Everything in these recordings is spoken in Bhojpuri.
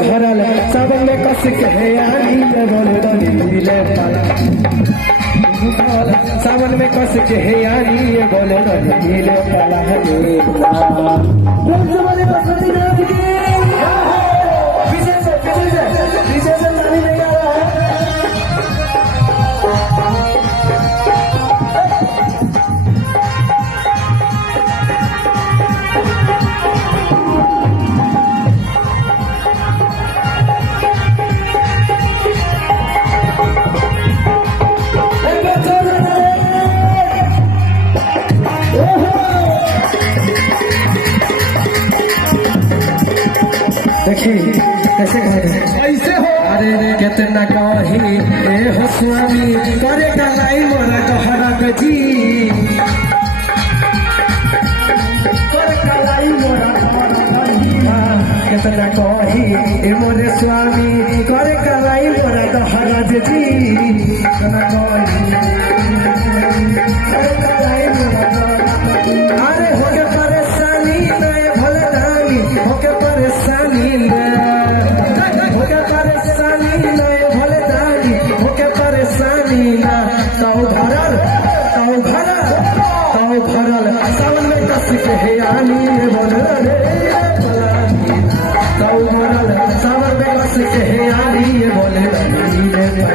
धरल सावन में कस के आनी बोले सावन में कस के आनी बोले कैसे ऐसे हो अरे कितना कही ए हो स्वामी करे कलाई मोरा कहरा गजी करे कलाई मोरा कितना कही ए मोरे स्वामी करे कलाई मोरा कहरा गजी कितना कही करे कलाई मोरा अरे होके परेशानी नहीं भले रानी होके परेशानी सावन में कस के आनी बोले सावन में कस के आनी बोले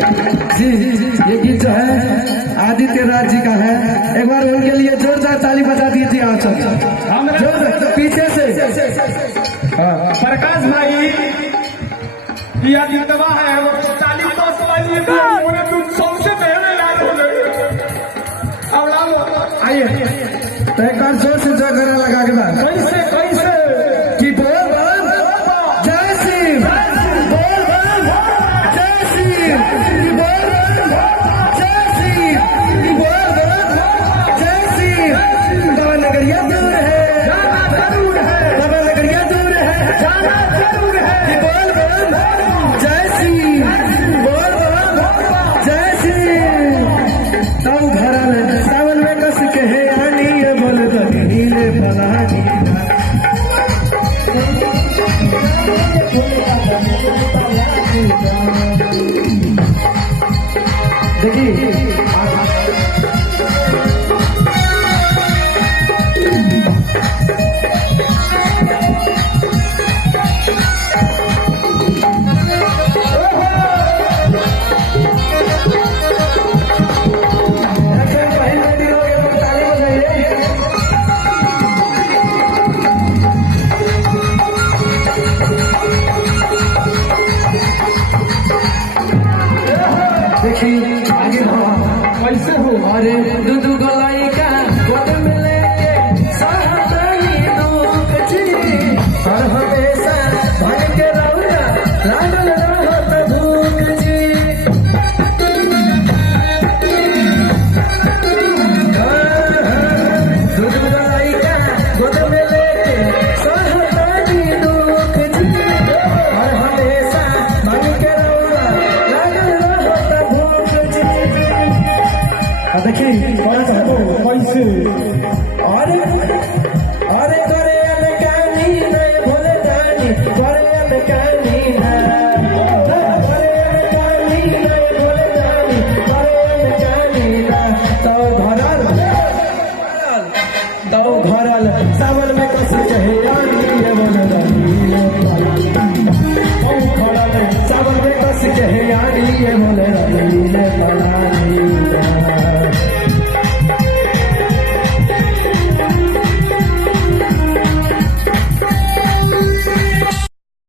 ये गीत जो है आदित्य राज जी का है। एक बार उनके लिए जोरदार ताली बजा दीजिए आप सब जोर पीछे से। प्रकाश भाई यह गीतवा है वो ताली तो तुम सबसे पहले आइए तो एक बार जोर से जगह लगा के बाद कैसे कैसे कि बोल जय शिव बोल जय शिव बोल जय शिव बोल जय शिव बाबा नगरिया दूर है जाना जरूर है बाबा नगरिया दूर है जाना जरूर है बोल जय शिव बोल जय शिव तब भरल सावन में कस के है आनी बोल नीले फलानी देखिए देखिए आगे कैसे हो अरे दूध गोलाई का गोद में लेके सहतानी दुख जी हर हमेशा भर के रौना लागल रहत भूख जी दूध गोलाई का गोद में लेके सहतानी दुख जी हर हमेशा भर के रौना लागल रहत भूख जी। देखिए कैसे अरे अरे करे अनकानी नहीं भोले दानी करे अनकानी करे अनकानी नहीं भोले दानी करे अनकानी तो भरल सावन में कस कहे आनी बोले भरल सावन में कस कहे